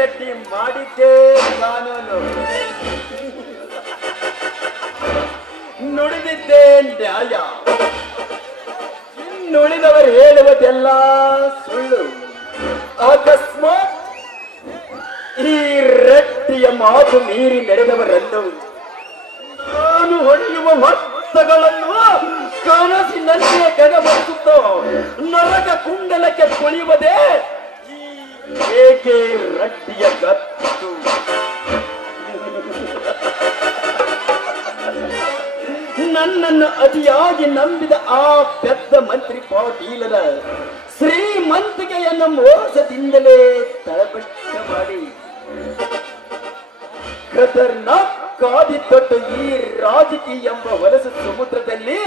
ರೆಡ್ಡಿ ಮಾಡಿದ್ದೇ ಕಾನೂನು, ನುಡಿದಿದ್ದೇ ನ್ಯಾಯ, ಇನ್ನುಳಿದವರು ಹೇಳುವುದೆಲ್ಲ ಸುಳ್ಳು. ಅಕಸ್ಮಾತ್ ಈ ರೆಡ್ಡಿಯ ಮಾತು ಮೀರಿ ನಡೆದವರನ್ನು ನಾನು ಹೊಡೆಯುವ ಹಸ್ತಗಳನ್ನು ಕನಸಿನಲ್ಲಿಯೇ ಕಗಬಡಿಸುತ್ತೋ ನರಕ ಕುಂಡಲಕ್ಕೆ ಕೊಳೆಯುವುದೇ ಏಕೆ ರೆಡ್ಡಿಯ ಗತ್ತು. ನನ್ನನ್ನು ಅತಿಯಾಗಿ ನಂಬಿದ ಆ ಪೆದ್ದ ಮಂತ್ರಿ ಪಾಟೀಲರ ಶ್ರೀಮಂತಿಕೆಯನ್ನು ಮೋಸದಿಂದಲೇ ತಳಪಷ್ಟ ಮಾಡಿ ಖತರ್ನಾಕ್ ಕಾದಿ ತೊಟ್ಟು ಈ ರಾಜಕೀಯ ಎಂಬ ಹೊಲಸು ಸಮುದ್ರದಲ್ಲಿ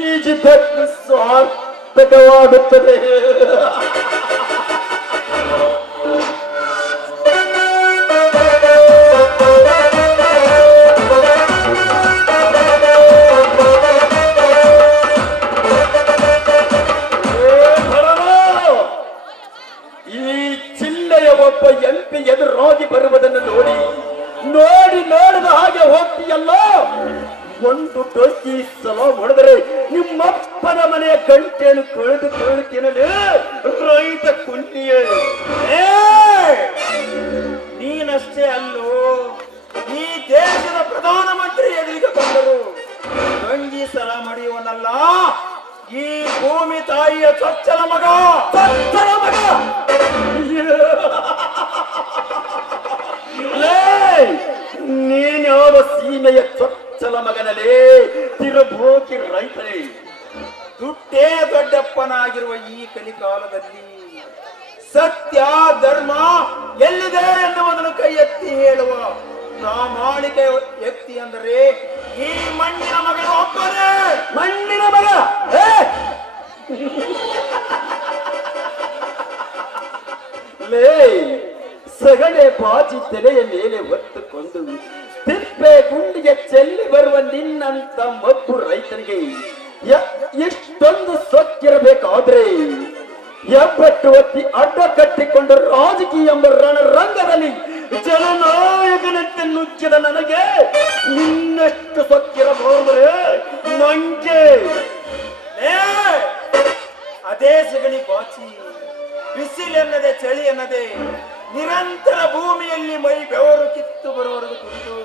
ಈಜಿದಕ್ಕೆ ಸಾರ್ಥಕವಾಗುತ್ತದೆ. ಎಂಪಿ ಎದುರಾಗಿ ಬರುವುದನ್ನು ನೋಡಿ ನೋಡದ ಹಾಗೆ ಹೋಗ್ತೀಯಲ್ಲ. ಒಂದು ಟೊಕ್ಕಿ ಸಲ ಹೊಡೆದರೆ ನಿಮ್ಮಪ್ಪನ ಮನೆಯ ಗಂಟೆಯನ್ನು ಕಳೆದು ತಿನ್ನಲು ರೈತ ಕುಂಟಿಯೇ. ನೀನಷ್ಟೇ ಅಲ್ಲೋ, ಈ ದೇಶದ ಪ್ರಧಾನಮಂತ್ರಿ ಎದುರಿಗೆ ಬಂದರು ಗಂಜಿ ಸಲ ಮಡಿಯುವನಲ್ಲ ಈ ಭೂಮಿ ತಾಯಿಯ ಚೊಚ್ಚಲ ಮಗ. ನೀನ್ಯಾವ ಸೀಮೆಯ ಚೊಚ್ಚಲ ಮಗನಲ್ಲೇ ತಿರುಬೋಕಿ ರೈತರೇ. ದುಡ್ಡೇ ದೊಡ್ಡಪ್ಪನಾಗಿರುವ ಈ ಕಲಿಕಾಲದಲ್ಲಿ ಸತ್ಯ ಧರ್ಮ ಎಲ್ಲಿದೆ ಎನ್ನುವುದನ್ನು ಕೈ ಎತ್ತಿ ಹೇಳುವ ಪ್ರಾಮಾಣಿಕ ವ್ಯಕ್ತಿ ಅಂದರೆ ಈ ಮಣ್ಣಿನ ಮಗನ ಒಬ್ಬನೇ. ಮಣ್ಣಿನ ಮಗ ಲೇ ಸಗಣೆ ಬಾಚಿ ತಲೆಯ ಮೇಲೆ ಹೊತ್ತುಕೊಂಡು ತಿಪ್ಪೆ ಗುಂಡಿಗೆ ಚೆಲ್ಲಿ ಬರುವ ನಿನ್ನಂತ ಮಬ್ಬು ರೈತನಿಗೆ ಎಷ್ಟೊಂದು ಸೊಕ್ಕಿರಬೇಕಾದ್ರೆ ಎಬ್ಬಟ್ಟು ಒತ್ತಿ ಅಡ್ಡ ಕಟ್ಟಿಕೊಂಡು ರಾಜಕೀಯ ಎಂಬ ರಣರಂಗದಲ್ಲಿ ಜನನಾಯಕನಂತೆ ನುಗ್ಗಿದ ನನಗೆ ನಿನ್ನಷ್ಟು ಸೊಕ್ಕಿರಬಹುದರೆ ಮಂಗೆ. ಅದೇ ಸಗಣಿ ಬಾಚಿ ಬಿಸಿಲೆನ್ನದೆ ಚಳಿ ಎನ್ನದೆ ನಿರಂತರ ಭೂಮಿಯಲ್ಲಿ ಮೈ ಬೆವರು ಕಿತ್ತು ಬರುವವರೆಗೂ ಕುರಿತು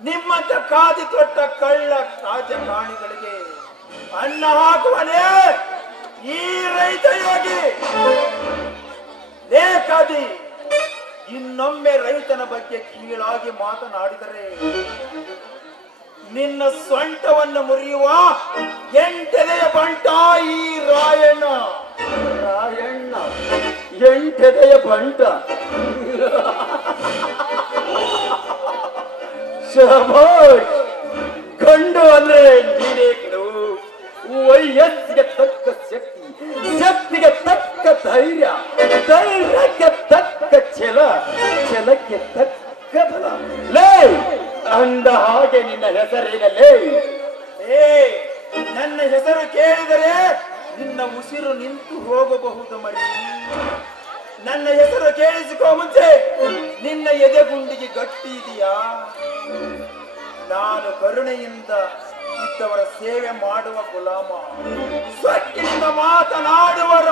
ನಿಮ್ಮಂತ ಕಾದಿ ತೊಟ್ಟ ಕಳ್ಳ ರಾಜಕಾರಣಿಗಳಿಗೆ ಅನ್ನ ಹಾಕುವನೇ ಈ ರೈತ ಯೋಗಿ. ಲೇಖಾದಿ ಇನ್ನೊಮ್ಮೆ ರೈತನ ಬಗ್ಗೆ ಕೀಳಾಗಿ ಮಾತನಾಡಿದರೆ ನಿನ್ನ ಸೊಂಟವನ್ನು ಮುರಿಯುವ ಎಂಟೆದೆಯ ಬಂಟ ಈ ರಾಯಣ್ಣ. ಎಂಟೆದೆಯ ಬಂಟ. ಶಬಾಷ್, ಗಂಡು ಅಂದ್ರೆ ನೀನೇ ಕಣು. ವಯಸ್ಸಿಗೆ ತಕ್ಕ ಶಕ್ತಿ, ಶಕ್ತಿಗೆ ತಕ್ಕ ಧೈರ್ಯ, ಧೈರ್ಯಕ್ಕೆ ತಕ್ಕ ಛಲ, ಛಲಕ್ಕೆ ತಕ್ಕ ಬಲ. ಲೇ ಅಂದ ಹಾಗೆ ನಿನ್ನ ಹೆಸರೇನಲ್ಲೇ? ನನ್ನ ಹೆಸರು ಕೇಳಿದರೆ ನಿನ್ನ ಉಸಿರು ನಿಂತು ಹೋಗಬಹುದು ಮರಿ. ನನ್ನ ಹೆಸರು ಕೇಳಿಸಿಕೋ ಮುಂಚೆ ನಿನ್ನ ಎದೆಗುಂಡಿಗೆ ಗಟ್ಟಿ ಇದೆಯಾ? ನಾನು ಕರುಣೆಯಿಂದ ಇದ್ದವರ ಸೇವೆ ಮಾಡುವ ಗುಲಾಮ, ಸ್ವಕ್ಕಿನಿಂದ ಮಾತನಾಡುವರ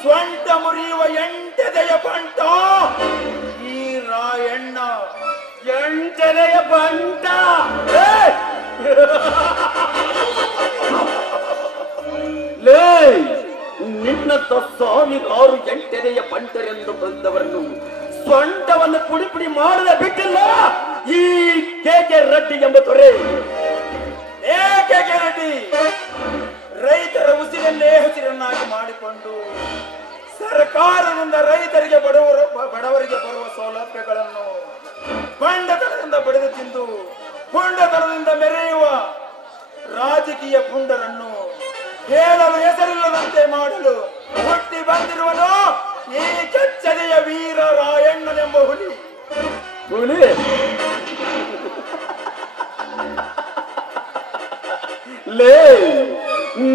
ಸ್ವಂಟ ಮುರಿಯುವ ಎಂಟೆದೆಯ ಬಂಟ ಈ ರಾಯಣ್ಣ. ಎಂಟೆದೆಯ ಬಂಟ. ಲೇ ನಿನ್ನ ಸಾವಿರಾರು ಎಂಟೆದೆಯ ಬಂಟರೆಂದು ಬಂದವರನ್ನು ಸ್ವಂಟವನ್ನು ಪುಡಿ ಪುಡಿ ಮಾಡದೆ ಬಿಟ್ಟಿಲ್ಲ ಈ ಕೆ ರೆಡ್ಡಿ ಎಂಬ ದೊರೆ. ಕೆ ರೆಡ್ಡಿ ರೈತರ ಉಸಿರನ್ನೇ ಹಸಿರನ್ನಾಗಿ ಮಾಡಿಕೊಂಡು ಸರ್ಕಾರದಿಂದ ರೈತರಿಗೆ ಬಡವರಿಗೆ ಬರುವ ಸೌಲಭ್ಯಗಳನ್ನು ಬಂಡತನದಿಂದ ಬಡಿದು ತಿಂದು ಪುಂಡತನದಿಂದ ಮೆರೆಯುವ ರಾಜಕೀಯ ಪುಂಡರನ್ನು ಹೇಳಲು ಹೆಸರಿಲ್ಲದಂತೆ ಮಾಡಲು ಹುಟ್ಟಿ ಬಂದಿರುವನು ಈ ಕೆಚ್ಚನೆಯ ವೀರ ರಾಯಣ್ಣನೆಂಬ ಹುಲಿ. ಲೇ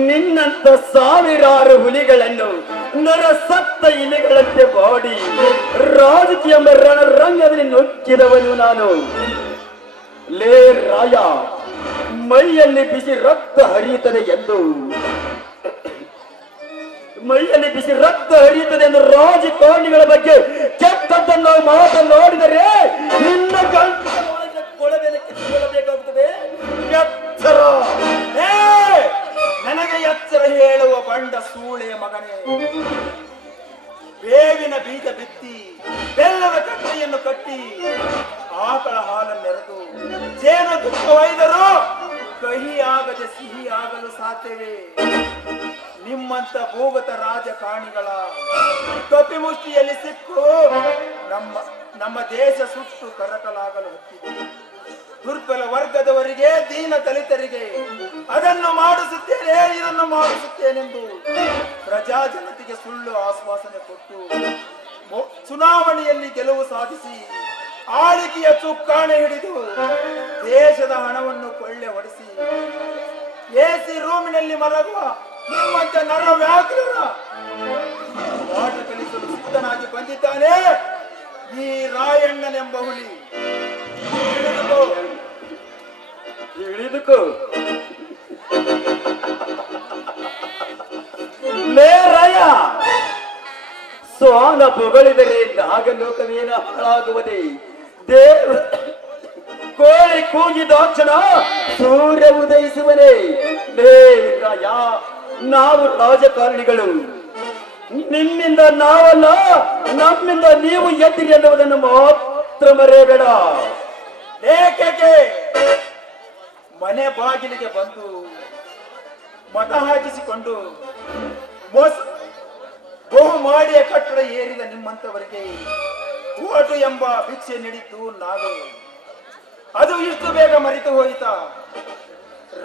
ನಿನ್ನಂತ ಸಾವಿರಾರು ಹುಲಿಗಳನ್ನು ನರಸತ್ತ ಇಲೆಗಳಂತೆ ಬಾಡಿ ರಾಜಕೀಯ ಎಂಬ ರಣರಂಗದಲ್ಲಿ ನುಗ್ಗಿದವನು ನಾನು. ಲೇ ರಾಯ, ಮೈಯಲ್ಲಿ ಬಿಸಿ ರಕ್ತ ಹರಿಯುತ್ತದೆ ಎಂದು ರಾಜಕಾರಣಿಗಳ ಬಗ್ಗೆ ಕೆಟ್ಟದ್ದನ್ನು ಮಾತನಾಡಿದರೆ ನಿನ್ನ ಕೊಳವೆನ ಕಿತ್ತುಕೊಳ್ಳಬೇಕಾಗುತ್ತದೆ. ಎಚ್ಚರ, ನನಗೆ ಎಚ್ಚರ ಹೇಳುವ ಬಂಡ ಸೂಳೆಯ ಮಗನೇ. ಬೇವಿನ ಬೀಜ ಬಿತ್ತಿ ಬೆಲ್ಲದ ಕಟ್ಟೆಯನ್ನು ಕಟ್ಟಿ ಆಕಳ ಹಾಲನ್ನೆರೆದು ಜೇನು ತುಪ್ಪ ಒಯ್ದರೂ ಕಹಿ ಆಗದೆ ಸಿಹಿ ಆಗಲು ಸಾಧ್ಯವೇ? ನಿಮ್ಮಂತ ಭೂಗತ ರಾಜಕಾರಣಿಗಳ ಕಪಿಮುಷ್ಟಿಯಲ್ಲಿ ಸಿಕ್ಕು ನಮ್ಮ ದೇಶ ಸುಟ್ಟು ಕರಕಲಾಗಲು ಹತ್ತಿದೆ. ದುರ್ಬಲ ವರ್ಗದವರಿಗೆ, ದೀನ ದಲಿತರಿಗೆ ಅದನ್ನು ಮಾಡಿಸುತ್ತೇನೆ, ಇದನ್ನು ಮಾಡಿಸುತ್ತೇನೆಂದು ಪ್ರಜಾಜನತೆಗೆ ಸುಳ್ಳು ಆಶ್ವಾಸನೆ ಕೊಟ್ಟು ಚುನಾವಣೆಯಲ್ಲಿ ಗೆಲುವು ಸಾಧಿಸಿ ಆಳಿಕೆಯ ಚುಕ್ಕಾಣಿ ಹಿಡಿದು ದೇಶದ ಹಣವನ್ನು ಕೊಳ್ಳೆ ಹೊಡೆಸಿ ಎಸಿ ರೂಮಿನಲ್ಲಿ ಮಲಗುವ ನಿಮ್ಮಂತ ನರ ವ್ಯಾಘ್ರರ ಪಾಠ ಕಲಿಸಲು ಸಿದ್ಧನಾಗಿ ಬಂದಿದ್ದಾನೆ ಈ ರಾಯಣ್ಣನೆಂಬ ಹುಲಿ. ತಿಳಿದುಕೋ ಲೇ ರಾಯ, ಸ್ವಾನ ಹೊಗಳಿದರೆ ನಾಗಲೋಕವೇನ ಹಾಳಾಗುವುದೇ? ಕೋಳಿ ಕೂಗಿದಾಕ್ಷಣ ಸೂರ್ಯ ಉದಯಿಸುವನೇ? ಲೇ ರಾಯ, ನಾವು ರಾಜಕಾರಣಿಗಳು, ನಿಮ್ಮಿಂದ ನಾವಲ್ಲ ನಮ್ಮಿಂದ ನೀವು ಎದ್ದಿರಿ ಎನ್ನುವುದನ್ನು ಮಾತ್ರ ಮರೆಯಬೇಡ. ಏಕೆ ಮನೆ ಬಾಗಿಲಿಗೆ ಬಂದು ಮತ ಹಾಕಿಸಿಕೊಂಡು ಬಹುಮಾಡಿಯ ಕಟ್ಟಡ ಏರಿದ ನಿಮ್ಮಂತವರಿಗೆ ಓಟು ಎಂಬ ಭಿಕ್ಷೆ ನೀಡಿದ್ದು ನಾವೇ. ಅದು ಇಷ್ಟು ಬೇಗ ಮರೆತು ಹೋಯಿತಾ?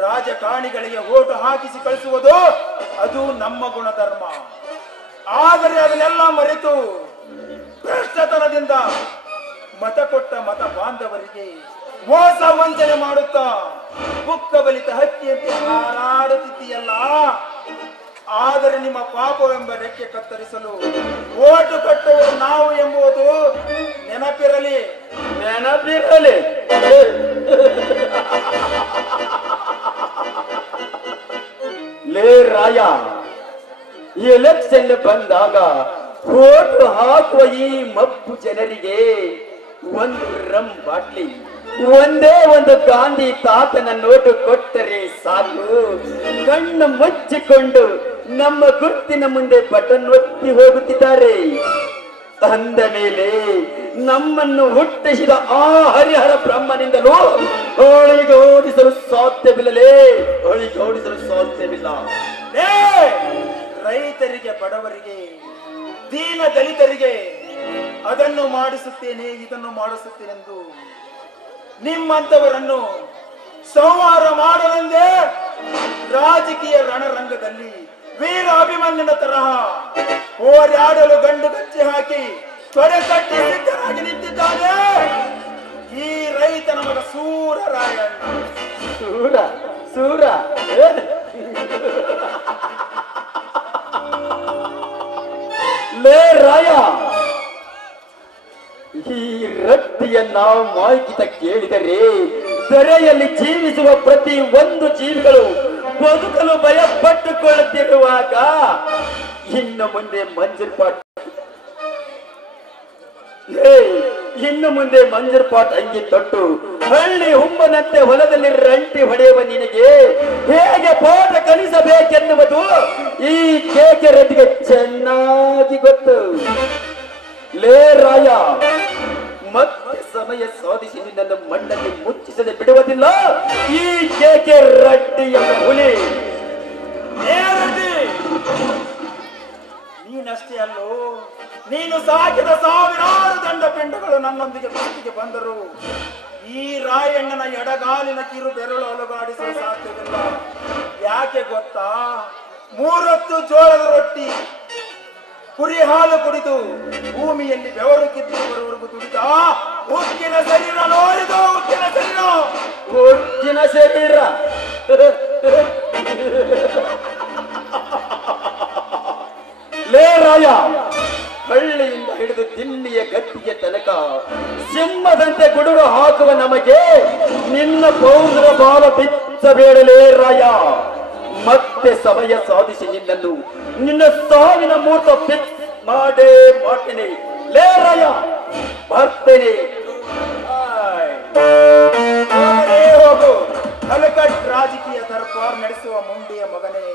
ರಾಜಕಾರಣಿಗಳಿಗೆ ಓಟು ಹಾಕಿಸಿ ಕಳಿಸುವುದು ಅದು ನಮ್ಮ ಗುಣಧರ್ಮ. ಆದರೆ ಅದನ್ನೆಲ್ಲ ಮರೆತು ಭ್ರಷ್ಟತನದಿಂದ ಮತ ಕೊಟ್ಟ ಮತ ಬಾಂಧವರಿಗೆ ಮೋಸ ವಂಚನೆ ಮಾಡುತ್ತಾ ಬುಕ್ಕ ಬಲಿತ ಹಕ್ಕಿಯಂತೆ ಹಾರಾಡುತ್ತಿದ್ದೀಯಲ್ಲ. ಆದರೆ ನಿಮ್ಮ ಪಾಪವೆಂಬ ರೆಕ್ಕೆ ಕತ್ತರಿಸಲು ಓಟು ಕಟ್ಟುವುದು ನಾವು ಎಂಬುದು ನೆನಪಿರಲಿ. ಲೇ ರಾಯ, ಎಲೆಕ್ಷನ್ ಬಂದಾಗ ಓಟು ಹಾಕುವ ಈ ಮಬ್ಬು ಜನರಿಗೆ ಒಂದು ರಮ್ ಬಾಟ್ಲಿ, ಒಂದೇ ಒಂದು ಗಾಂಧಿ ತಾತನ ನೋಟು ಕೊಟ್ಟರೆ ಸಾಕು, ಕಣ್ಣು ಮುಚ್ಚಿಕೊಂಡು ನಮ್ಮ ಗುರ್ತಿನ ಮುಂದೆ ಬಟನ್ ಒತ್ತಿ ಹೋಗುತ್ತಿದ್ದಾರೆ. ಅಂದ ಮೇಲೆ ನಮ್ಮನ್ನು ಹುಟ್ಟಿಸಿದ ಆ ಹರಿಹರ ಬ್ರಹ್ಮನಿಂದಲೂ ಓಡಿಸಲು ಸಾಧ್ಯವಿಲ್ಲಲೇ, ಓಡಿಸಲು ಸಾಧ್ಯವಿಲ್ಲ. ರೈತರಿಗೆ, ಬಡವರಿಗೆ, ದೀನ ದಲಿತರಿಗೆ ಅದನ್ನು ಮಾಡಿಸುತ್ತೇನೆ, ಇದನ್ನು ಮಾಡಿಸುತ್ತೇನೆಂದು ನಿಮ್ಮಂತವರನ್ನು ಸಂಹಾರ ಮಾಡಲೆಂದೇ ರಾಜಕೀಯ ರಣರಂಗದಲ್ಲಿ ವೀರ ಅಭಿಮನ್ಯನ ತರಹ ಹೋರಾಡಲು ಗಂಡು ಗಚ್ಚಿ ಹಾಕಿ ತೊಡೆ ಕಟ್ಟಿ ಸಿದ್ಧರಾಗಿ ನಿಂತಿದ್ದಾನೆ ಈ ರೈತನ ಮಗ ಸೂರ ರಾಯಣ್ಣ. ಸೂರ ಲೇ ರಾಯ, ಈ ರಟ್ಟಿಯನ್ನ ಮಾಹಿತ ಕೇಳಿದರೆ ದರೆಯಲ್ಲಿ ಜೀವಿಸುವ ಪ್ರತಿ ಒಂದು ಜೀವಿಗಳು ಬದುಕಲು ಭಯಪಟ್ಟುಕೊಳ್ಳುತ್ತಿರುವಾಗ ಇನ್ನು ಮುಂದೆ ಮಂಜರ್ ಪಾಟ್ ಅಂಗಿ ತೊಟ್ಟು ಹಳ್ಳಿ ಹುಮ್ಮನಂತೆ ಹೊಲದಲ್ಲಿ ರಂಟಿ ಹೊಡೆಯುವ ನಿನಗೆ ಹೇಗೆ ಪಾಠ ಕಲಿಸಬೇಕೆನ್ನುವುದು ಈ ಕೇಕೆ ರೆಡ್ಡಿಗೆ ಚೆನ್ನಾಗಿ ಗೊತ್ತು. ಲೇ ರಾಯ, ಮತ್ತೆ ಸಮಯ ಸಾಧಿಸಿ ನಿನ್ನನ್ನು ಮಣ್ಣಲ್ಲಿ ಮುಚ್ಚಿಸದೆ ಬಿಡುವುದಿಲ್ಲ ಈ ಕೇಕೆ ರಡ್ಡಿ ಎಂಬ ಹುಲಿ. ನೀನಷ್ಟೇ ಅಲ್ಲೋ, ನೀನು ಸಾಕಿದ ಸಾವಿರಾರು ದಂಡ ಪಿಂಡಗಳು ನನ್ನೊಂದಿಗೆ ಬದುಕಿಗೆ ಬಂದರು ಈ ರಾಯಣ್ಣನ ಎಡಗಾಲಿನ ಕಿರು ಬೆರಳು ಅಲುಗಾಡಿಸಲು ಸಾಧ್ಯವಿಲ್ಲ. ಯಾಕೆ ಗೊತ್ತಾ? 3 ಹೊತ್ತು ಜೋಳದ ರೊಟ್ಟಿ ಕುರಿ ಹಾಲು ಕುಡಿದು ಭೂಮಿಯಲ್ಲಿ ಬೆವರು ಕಿತ್ತು ಬರುವವರೆಗೂ ದುಡಿದ ಉಕ್ಕಿನ ಶರೀರ ನೋಡಿದು, ಉಕ್ಕಿನ ಶರೀರ ಲೇ ರಾಯ, ಹಳ್ಳಿಯಿಂದ ಹಿಡಿದು ದಿಲ್ಲಿಯ ಗಟ್ಟಿಯ ತನಕ ಸಿಂಹದಂತೆ ಗುಡುಗು ಹಾಕುವ ನಮಗೆ ನಿನ್ನ ಪೌರ ಬಾಲ ಬಿಚ್ಚಬೇಡಲೇ ರಾಯ. ಮತ್ತೆ ಸಮಯ ಸಾಧಿಸಿ ನಿನ್ನನ್ನು ನಿನ್ನ ಸಾವಿನ ಮೂರ್ತ ಬಿಚ್ ಮಾಡೇ ಮಾಡ್ತೇನೆ. ಲೇ ರಾಯ, ಬರ್ತೇನೆ. ಹೋಗು, ಹಲಕಟ್ ರಾಜಕೀಯ ದರ್ಬಾರ್ ನಡೆಸುವ ಮುಂಡೆಯ ಮಗನೇ.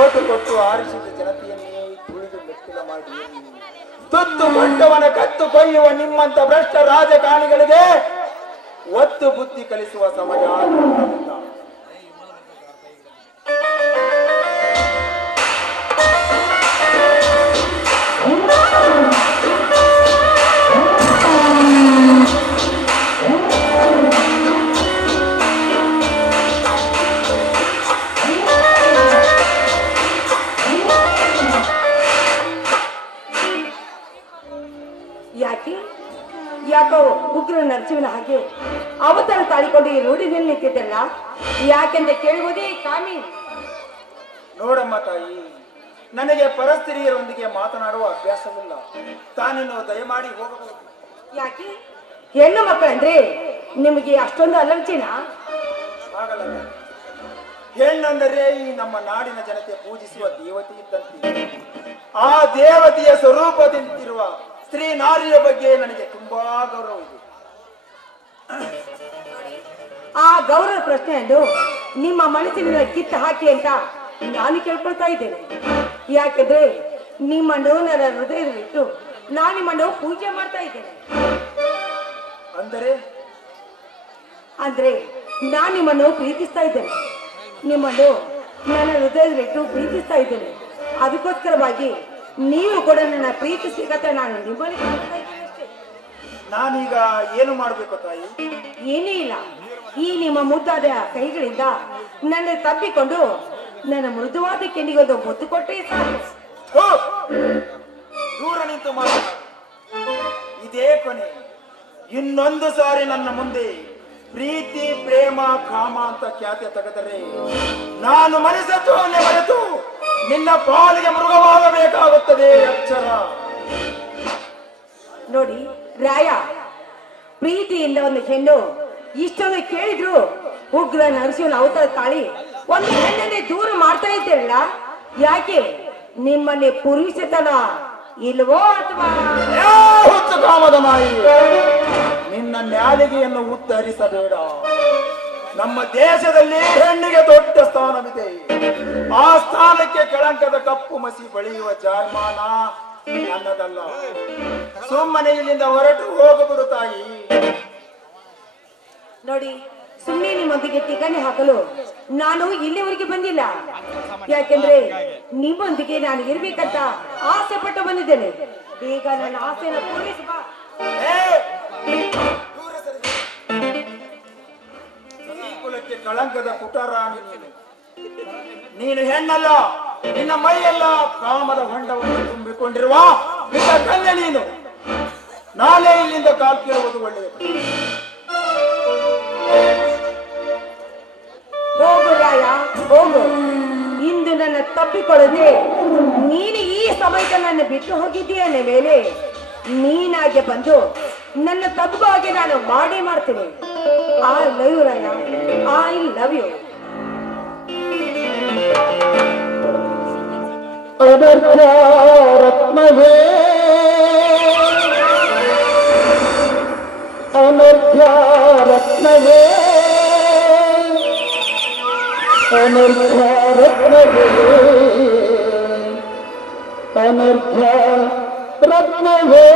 ಓಟು ಕೊಟ್ಟು ಆರಿಸಿದ ಜನತೆಯನ್ನೇ ತುಳಿದು ಮೆಟ್ಟಿಲ ಮಾಡಿ ತುತ್ತು ಬಂಡವನ ಕತ್ತು ಕೊಯ್ಯುವ ನಿಮ್ಮಂತ ಭ್ರಷ್ಟ ರಾಜಕಾರಣಿಗಳಿಗೆ ಒತ್ತು ಬುದ್ಧಿ ಕಲಿಸುವ ಸಮಯ. ಯಾಕೋ ಉಗ್ರ ನರಸಿಂಹನ ಹಾಗೆ ಅವತಾರ ತಾಳಿಕೊಂಡು ಈ ರೂಢಿನಲ್ಲಿ ನಿಂತಿದ್ದಲ್ಲ, ಯಾಕೆಂದ್ರೆ ಕೇಳುವುದೇ ಕಾಮಿ. ನೋಡಮ್ಮ ತಾಯಿ, ನನಗೆ ಪರಸ್ತ್ರೀಯರೊಂದಿಗೆ ಮಾತನಾಡುವ ಅಭ್ಯಾಸವಿಲ್ಲ. ತಾನೇನು ದಯಮಾಡಿ ಹೋಗಬಹುದು. ಯಾಕೆ ಹೆಣ್ಣು ಮಕ್ಕಳಂದ್ರೆ ನಿಮಗೆ ಅಷ್ಟೊಂದು ಅಲರ್ಜಿನ? ಆಗಲ್ಲ. ಹೆಣ್ಣಂದರೆ ಈ ನಮ್ಮ ನಾಡಿನ ಜನತೆ ಪೂಜಿಸುವ ದೇವತೆ ಇದ್ದಂತೆ. ಆ ದೇವತೆಯ ಸ್ವರೂಪದಿಂದಿರುವ ಸ್ತ್ರೀ ನಾರಿಯ ಬಗ್ಗೆ ನನಗೆ ತುಂಬಾ ಗೌರವ ಇದೆ. ಆ ಗೌರವ ಪ್ರಶ್ನೆಯನ್ನು ನಿಮ್ಮ ಮನಸ್ಸಿನ ಕಿತ್ತು ಹಾಕಿ ಅಂತ ನಾನು ಕೇಳ್ಕೊಳ್ತಾ ಇದ್ದೇನೆ. ಯಾಕೆಂದ್ರೆ ನಿಮ್ಮನ್ನು ನನ್ನ ಹೃದಯದಲ್ಲಿಟ್ಟು ನಾನು ನಿಮ್ಮನ್ನು ಪೂಜೆ ಮಾಡ್ತಾ ಇದ್ದೇನೆ. ಅಂದ್ರೆ ನಾನು ನಿಮ್ಮನ್ನು ಪ್ರೀತಿಸ್ತಾ ಇದ್ದೇನೆ. ನಿಮ್ಮನ್ನು ನನ್ನ ಹೃದಯದಲ್ಲಿಟ್ಟು ಪ್ರೀತಿಸ್ತಾ ಇದ್ದೇನೆ. ಅದಕ್ಕೋಸ್ಕರವಾಗಿ ನೀವು ಕೂಡ ನನ್ನ ಪ್ರೀತಿ ಸಿಗತ್ತೆ. ನಾನು ನಿಮ್ಮಲ್ಲಿ ನಾನೀಗ ಏನು ಮಾಡ್ಬೇಕು ತಾಯಿ? ಏನೂ ಇಲ್ಲ. ಈ ನಿಮ್ಮ ಮುದ್ದಾದ ಕೈಗಳಿಂದ ನನ್ನ ತಬ್ಬಿಕೊಂಡು ನನ್ನ ಮೃದುವಾದ ಕೆಂಡಿಗೊಂದು ಮುದ್ದು ಕೊಟ್ಟರೆ ಸಾಕು. ದೂರ ನಿಂತು ಮಾತನಾಡು. ಇದೇ ಕೊನೆ. ಇನ್ನೊಂದು ಸಾರಿ ನನ್ನ ಮುಂದೆ ಪ್ರೀತಿ ಪ್ರೇಮ ಕಾಮ ಅಂತ ಖ್ಯಾತೆ ತೆಗೆದರೆ ನಾನು ಮನಸ್ಸತ್ವವನ್ನೇ ಮರೆತು ನಿನ್ನ ಪಾಲಿಗೆ ಮೃಗವಾಗಬೇಕಾಗುತ್ತದೆ. ಅಕ್ಷರ ನೋಡಿ ರಾಯ, ಪ್ರೀತಿಯಿಂದ ಒಂದು ಹೆಣ್ಣು ಇಷ್ಟೊಂದು ಕೇಳಿದ್ರು ಉಗ್ರ ನರಸಿಂಹನ ಅವತಾರ ತಾಳಿ ಒಂದು ಹೆಣ್ಣನ್ನೇ ದೂರ ಮಾಡ್ತಾ ಇದ್ದೀರಲ್ಲ, ಯಾಕೆ ನಿಮ್ಮಲ್ಲಿ ಪುರುಷತನ ಇಲ್ವೋ ಅಥವಾ ಹುಚ್ಚು ಕಾಮದ ನಾಯಿ? ನಿನ್ನ ನ್ಯಾಲಿಗೆಯನ್ನು ಉತ್ತರಿಸಬೇಡ. ನಮ್ಮ ದೇಶದಲ್ಲಿ ಹೆಣ್ಣಿಗೆ ದೊಡ್ಡ ಸ್ಥಾನವಿದೆ. ಆ ಸ್ಥಾನಕ್ಕೆ ಕಳಂಕದ ಕಪ್ಪು ಮಸಿ ಬಳಿಯುವ ಜಾಯಮಾನ ನನ್ನದಲ್ಲ. ಸುಮ್ಮನೆ ಇಲ್ಲಿಂದ ಹೊರಟು ಹೋಗಬಿಡು ತಾಯಿ. ನೋಡಿ, ಸುಮ್ಮನೆ ನಿಮ್ಮೊಂದಿಗೆ ಟಿಕಣಿ ಹಾಕಲು ನಾನು ಇಲ್ಲಿವರೆಗೆ ಬಂದಿಲ್ಲ. ಯಾಕೆಂದ್ರೆ ನಿಮ್ಮೊಂದಿಗೆ ನಾನು ಇರ್ಬೇಕಂತ ಆಸೆ ಪಟ್ಟು ಬಂದಿದ್ದೇನೆ. ಈಗ ನನ್ನ ಆಸೆಯನ್ನು ಪೂರೈಸುವ. ಕುಲಕ್ಕೆ ಕಳಂಕದ ಕುಟಾರ ನೀನು ಹೆಣ್ಣಲ್ಲ. ನಿನ್ನ ಮೈಯೆಲ್ಲ ಕಾಮದ ಹೊಂಡವನ್ನು ತುಂಬಿಕೊಂಡಿರುವ ನಿನ್ನ ಕನ್ಯೆ ನೀನು. ನಾಳೆ ಇಲ್ಲಿಂದ ಕಾಲ್ ಕೇಳುವುದು ಒಳ್ಳೆಯದು. ಹೋಗು ರಾಯ, ಹೋಗು. ಇಂದು ನನ್ನ ತಪ್ಪಿಕೊಳ್ಳದೆ ನೀನು ಈ ಸಮಯಕ್ಕೆ ನನ್ನ ಬಿಟ್ಟು ಹೋಗಿದ್ದೀಯ ಮೇಲೆ ನೀನಾಗೆ ಬಂದು ನನ್ನ ತಪ್ಪುವಾಗಿ ನಾನು ಮಾಡ್ತೀನಿ. I love you Raya, I love you. ಅನರ್ಘ್ಯ ರತ್ನವೇ, ಅನರ್ಘ್ಯ ರತ್ನವೇ, ಅನರ್ಘ್ಯ ರತ್ನವೇ, ಅನರ್ಘ್ಯ ರತ್ನವೇ.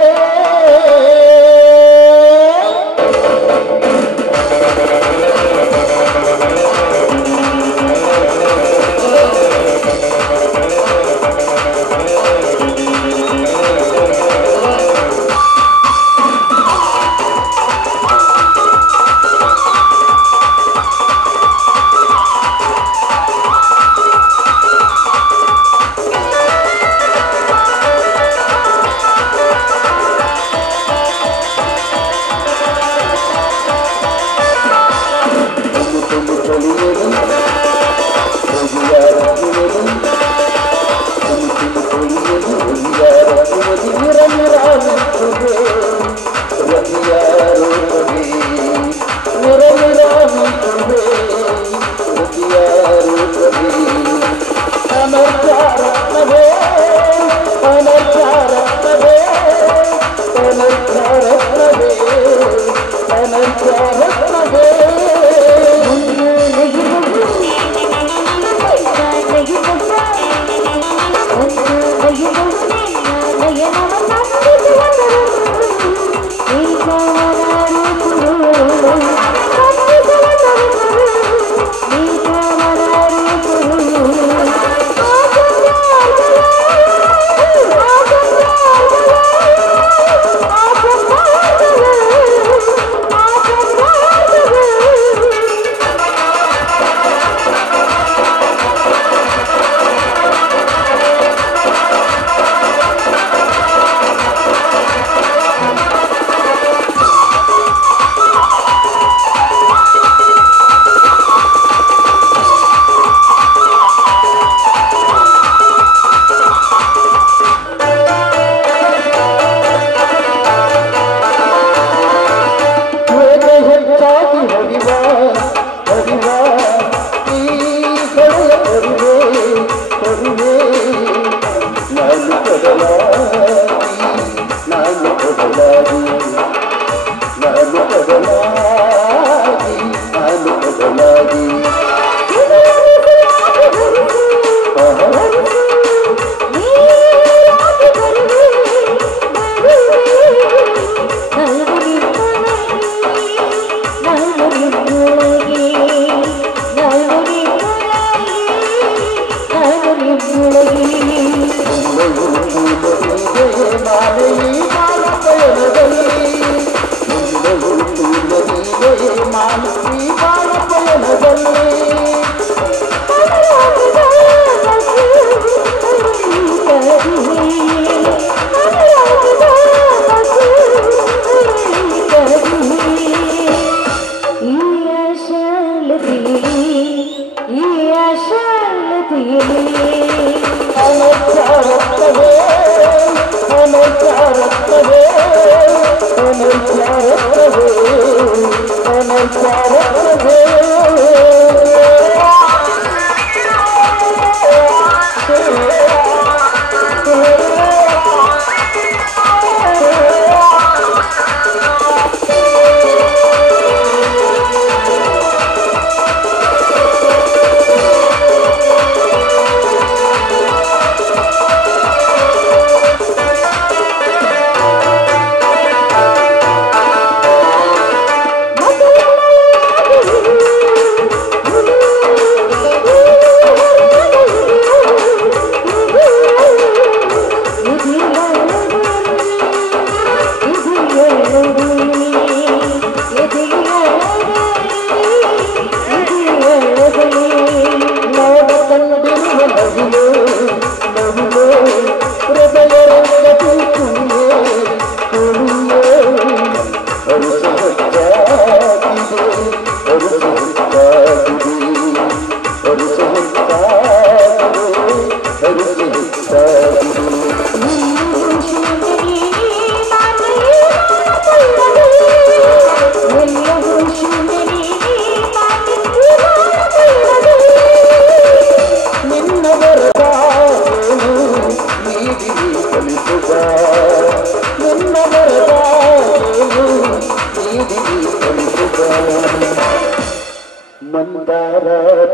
ಮಂದಾರ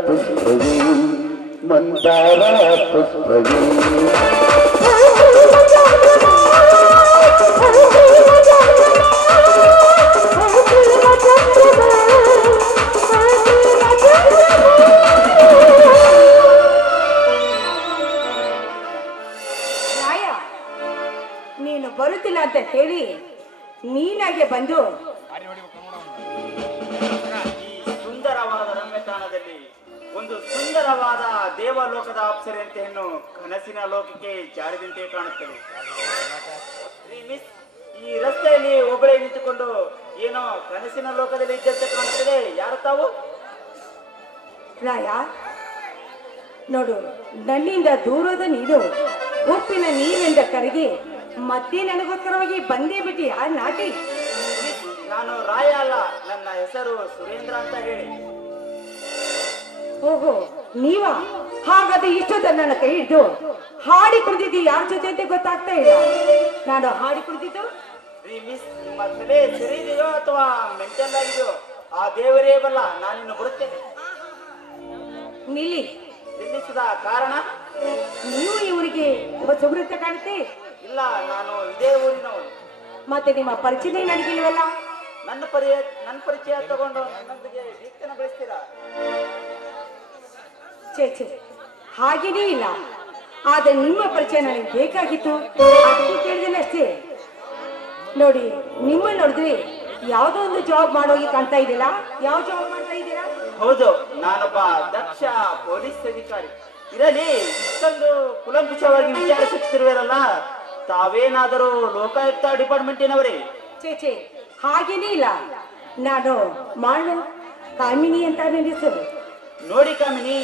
ಪುಷ್ಪವೇ ಮಂದಾರ ಪುಷ್ಪವೇ ನೀನು ಬರುತ್ತಿಲ್ಲ ಅಂತ ಹೇಳಿ ನೀನಾಗೆ ಬಂದು ಸುಂದರವಾದ ರಮ್ಯತಾಣದಲ್ಲಿ ಒಂದು ಸುಂದರವಾದ ದೇವಲೋಕದ ಅಪ್ಸರೆಯಂತೆ ಹೆಣ್ಣು ಕನಸಿನ ಲೋಕಕ್ಕೆ ಜಾರಿದಂತೆ ಕಾಣುತ್ತದೆ. ಮಿಸ್, ಈ ರಸ್ತೆಯಲ್ಲಿ ಒಬ್ಬಳೇ ನಿಂತುಕೊಂಡು ಏನೋ ಕನಸಿನ ಲೋಕದಲ್ಲಿ ಇದ್ದಂತೆ ಕಾಣುತ್ತದೆ. ಯಾರು ತಾವು? ರಾಯ, ನೋಡು, ನನ್ನಿಂದ ದೂರದ ನೀನು ಉಪ್ಪಿನ ನೀರಿಂದ ಕರಗಿ ಮತ್ತೆ ನನಗೋಸ್ಕರವಾಗಿ ಬಂದೇ ಬಿಟ್ಟಿಯಾ ನಾಟಿ? ನಾನು ರಾಯ ಅಲ್ಲ, ನನ್ನ ಹೆಸರು ಸುರೇಂದ್ರ ಅಂತ ಹೇಳಿ. ಓಹೋ, ನೀವಾ? ಹಾಗಾದ್ರೆ ಇಷ್ಟೊತ್ತ ನನ್ನ ಕೈ ಹಿಡಿದು ಹಾಡಿ ಕುಡಿದಿದ್ದು ಯಾರ ಜೊತೆ ಅಂತ ಗೊತ್ತಾಗ್ತಾ ಇಲ್ಲ. ನಾನು ಹಾಡಿ ಕುಡಿದಿದ್ದು ರೀ ಮಿಸ್, ನಿಮ್ಮ ತಲೆ ಸರಿ ಇದೆಯೋ ಅಥವಾ ಮೆಂಟಲ್ ಆಗಿದೆಯೋ ಆ ದೇವರೇ ಬಲ್ಲ. ನಾನಿನ್ನು ಬರುತ್ತೇನೆ. ನಿಲ್ಲಿ. ನಿಲ್ಲಿಸಿದ ಕಾರಣ? ನೀವು ಇವರಿಗೆ ಹೊಸಬೃತ್ತ ಕಾಣುತ್ತೆ. ಇಲ್ಲ, ನಾನು ಇದೇ ಊರಿನವನು. ಮತ್ತೆ ನಿಮ್ಮ ಪರಿಚಯ ನಡೆಗಿಲ್ವಲ್ಲ? ನನ್ನ ಪರಿಚಯ ತಗೊಂಡು ನನ್ನೊಂದಿಗೆ ವೀಕ್ಷಣೆ ಬೆಳೆಸ್ತೀರಾ? ಛೇ, ಹಾಗೇನೇ ಇಲ್ಲ. ಆದ್ರೆ ನಿಮ್ಮ ಪರಿಚಯ ನನಗೆ ಬೇಕಾಗಿತ್ತು, ಅದಕ್ಕೆ ಕೇಳಿದ್ದೇನೆ ಅಷ್ಟೇ. ನೋಡಿ, ನಿಮ್ಮನ್ನು ನೋಡಿದ್ರೆ ಯಾವುದೋ ಒಂದು ಜಾಬ್ ಮಾಡೋಗಿ ಕಾಣ್ತಾ ಇದ್ದೀರಾ. ಯಾವ ಜಾಬ್ ಮಾಡ್ತಾ ಇದ್ದೀರಾ? ಹೌದು, ನಾನೊಬ್ಬ ದಕ್ಷ ಪೊಲೀಸ್ ಅಧಿಕಾರಿ. ಇರಲಿ, ಇಷ್ಟೊಂದು ಕುಲಂಕುಷವಾಗಿ ವಿಚಾರಿಸುತ್ತಿರುವರಲ್ಲ, ತಾವೇನಾದರೂ ಲೋಕಾಯುಕ್ತ ಡಿಪಾರ್ಟ್ಮೆಂಟಿನವರೇ? ಛೇ, ಹಾಗೇನೇ ಇಲ್ಲ. ನಾನು ಕಾಮಿನಿ ಅಂತ ನನ್ನ ಹೆಸರು. ನೋಡಿ ಕಾಮಿನಿ,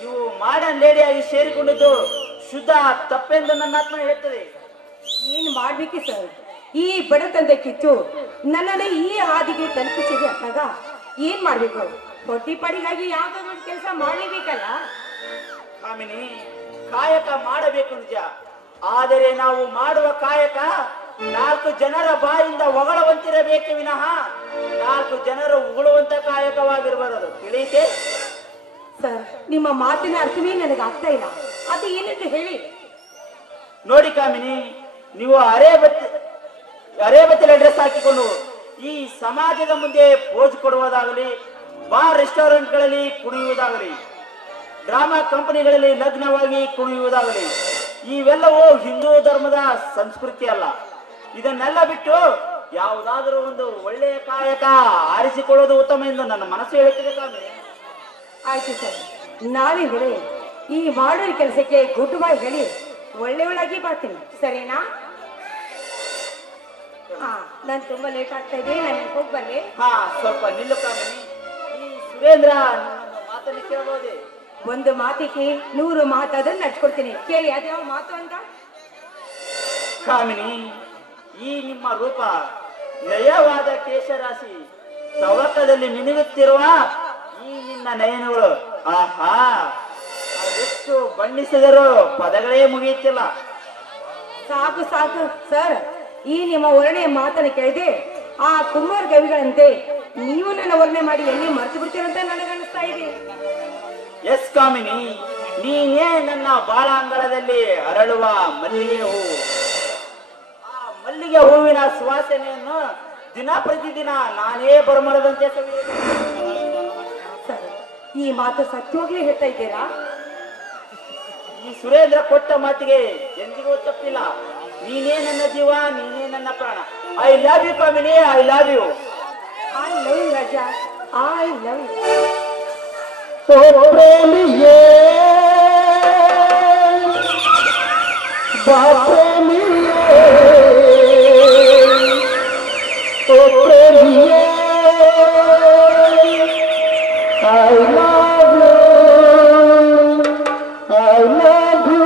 ನೀವು ಮಾಡರ್ನ್ ಲೇಡಿಯಾಗಿ ಸೇರಿಕೊಂಡಿದ್ದು ಶುದ್ಧ ತಪ್ಪೆಂದು ನನ್ನ ಆತ್ಮ ಹೇಳ್ತದೆ. ಏನು ಮಾಡ್ಬೇಕಿ ಸರ್? ಈ ಬಡತನದ ಕಿಚ್ಚು ನನ್ನನ್ನು ಈ ಹಾದಿಗೆ ತಲುಪಿಸಿದೆ ಅಂತಾಗ ಏನ್ ಮಾಡ್ಬೇಕು? ಹೊಟ್ಟಿಪಾಡಿಗಾಗಿ ಯಾವ್ದಾದ್ರು ಒಂದು ಕೆಲಸ ಮಾಡ್ಲೇಬೇಕಲ್ಲ. ಕಾಮಿನಿ, ಕಾಯಕ ಮಾಡಬೇಕು ನಿಜ, ಆದರೆ ನಾವು ಮಾಡುವ ಕಾಯಕ 4 ಜನರ ಬಾಯಿಂದ ಹೊಗಳುವಂತಿರಬೇಕೆ ವಿನಃ 4 ಜನರು ಉಗುಳುವಂತ ಕಾಯಕವಾಗಿರಬಾರದು. ತಿಳಿಯಿತೆ? ಸರ್, ನಿಮ್ಮ ಮಾತಿನ ಅರ್ಥವೇ ನನಗೆ ಆಗ್ತಾ ಇಲ್ಲ. ಅದು ಏನಂತ ಹೇಳಿ. ನೋಡಿ ಕಾಮಿನಿ, ನೀವು ಅರೇಬತ್ತಲ ಡ್ರೆಸ್ ಹಾಕಿಕೊಂಡು ಈ ಸಮಾಜದ ಮುಂದೆ ಪೋಜ್ ಕೊಡುವುದಾಗಲಿ, ಬಾರ್ ರೆಸ್ಟೋರೆಂಟ್ಗಳಲ್ಲಿ ಕುಡಿಯುವುದಾಗಲಿ, ಡ್ರಾಮಾ ಕಂಪನಿಗಳಲ್ಲಿ ಲಗ್ನವಾಗಿ ಕುಣಿಯುವುದಾಗಲಿ, ಇವೆಲ್ಲವೂ ಹಿಂದೂ ಧರ್ಮದ ಸಂಸ್ಕೃತಿ ಅಲ್ಲ. ಇದನ್ನೆಲ್ಲ ಬಿಟ್ಟು ಯಾವುದಾದರೂ ಒಂದು ಒಳ್ಳೆಯ ಕಾಯಕ ಆರಿಸಿಕೊಳ್ಳೋದು ಉತ್ತಮ ಎಂದು ನನ್ನ ಮನಸ್ಸು ಹೇಳುತ್ತಿದೆ ಕಾಮಿನಿ. ಆಯ್ತು ಸರ್, ನಾಳಿಂದಲೇ ಈ ಮಾಡೋ ಕೆಲಸಕ್ಕೆ ಗುಡ್ ಬೈ ಹೇಳಿ ಒಳ್ಳೆಯವಳಾಗಿ ಬರ್ತೀನಿ, ಸರಿನಾ? ಹಾ, ನಾನು ತುಂಬಾ ಲೇಟ್ ಆಗ್ತಾ ಇದೆ, ನಾನು ಹೋಗಿ ಬನ್ನಿ. ಹಾ, ಸ್ವಲ್ಪ ನಿಲ್ಲು ಕಾಮಿನಿ. ಈ ಸುರೇಂದ್ರ ನನ್ನನ್ನು ಮಾತನ್ನು ಕೇಳಬಹುದೇ? ಒಂದು ಮಾತಿಗೆ 100 ಮಾತಾದ್ರೆ ನಡ್ಕೊಡ್ತೀನಿ, ಕೇಳಿ ಅದ್ಯಾವ ಮಾತು ಅಂತ. ಕಾಮಿನಿ, ಈ ನಿಮ್ಮ ರೂಪ, ನಯವಾದ ಕೇಶರಾಶಿ, ತವಕದಲ್ಲಿ ಮಿನುಗುತ್ತಿರುವ ಈ ನಿನ್ನ ನಯನಗಳು, ಆಹಾ, ಅದೆಷ್ಟು ಬಣ್ಣಿಸಿದರೂ ಪದಗಳೇ ಮುಗಿಯುತ್ತಿಲ್ಲ. ಸಾಕು ಸರ್, ಈ ನಿಮ್ಮ ವರ್ಣೆ ಮಾತನ್ನು ಕೇಳಿದೆ ಆ ಕುಮಾರ್ ಕವಿಗಳಂತೆ ನೀವು ನನ್ನ ವರ್ಣೆ ಮಾಡಿ ಎಲ್ಲಿ ಮರೆತು ಬಿಡ್ತೀರಂತ ನನಗನ್ನಿಸ್ತಾ ಇದೆ. ಎಸ್ ಕಾಮಿನಿ, ನೀನೇ ನನ್ನ ಬಾಳಾಂಗಳದಲ್ಲಿ ಅರಳುವ ಮಲ್ಲಿಗೆ ಹೂವು. ಆ ಮಲ್ಲಿಗೆ ಹೂವಿನ ಸುವಾಸನೆಯನ್ನು ದಿನ ಪ್ರತಿದಿನ ನಾನೇ ಬರಮರದಂತೆ ಸರ್, ಈ ಮಾತು ಸತ್ಯವಾಗ್ಲೇ ಹೇಳ್ತಾ ಇದ್ದೀರಾ? ಈ ಸುರೇಂದ್ರ ಕೊಟ್ಟ ಮಾತಿಗೆ ಎಂದಿಗೂ ತಪ್ಪಿಲ್ಲ. ನೀನೇ ನನ್ನ ಜೀವ, ನೀನೇ ನನ್ನ ಪ್ರಾಣ. I love you Kamini, I love you. I love you Raja, I love you. ಓ ಪ್ರೇಮಿಯೇ, ಬಾ ಪ್ರೇಮಿಯೇ, ಓ ಪ್ರೇಮಿಯೇ, I love you, I love you.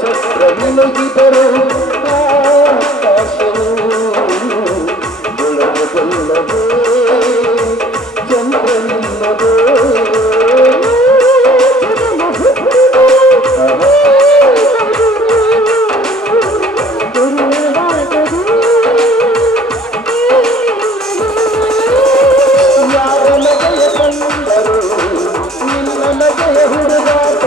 ಶಸ್ತ್ರವಿಲ್ಲದಿದ್ದರೂ ಆಕಾಶವು ಬೆಳಗಬಲ್ಲದೆ ಚಂದ್ರನಿಲ್ಲದೆ ಯಾರ ನಗೆಯ ಕಂಡರು ನಿನ್ನ ನಗೆಯ ಹುಡುಗಾಟ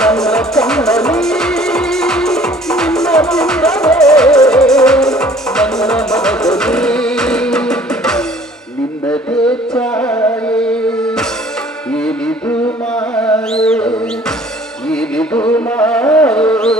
ನನ್ನ ಕಣ್ಣಲ್ಲಿ ನಿನ್ನ ಮುಂದವೇ ನನ್ನ ಮನದಲ್ಲಿ ನಿನ್ನದೇ ಛಾಯೆ ಏನಿದು ಮಾಯೆ ಏನಿದು ಮಾಯೆ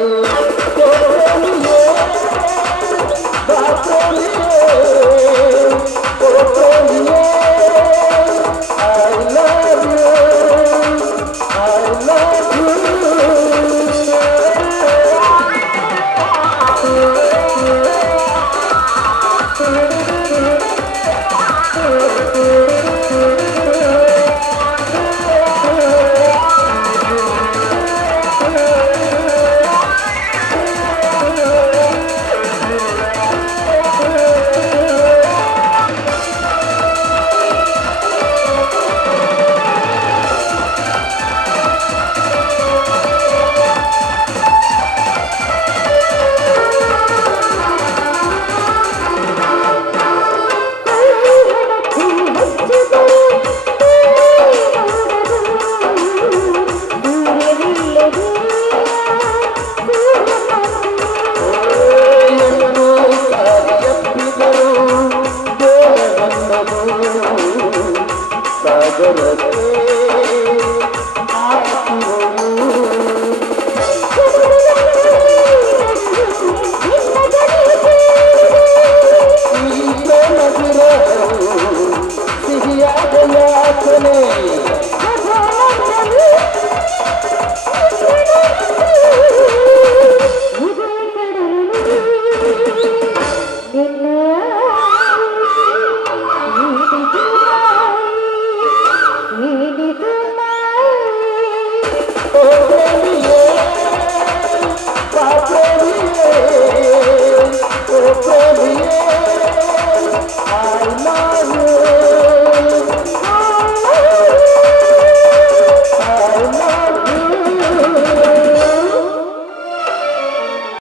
ಸಾಗರಕ್ಕೆ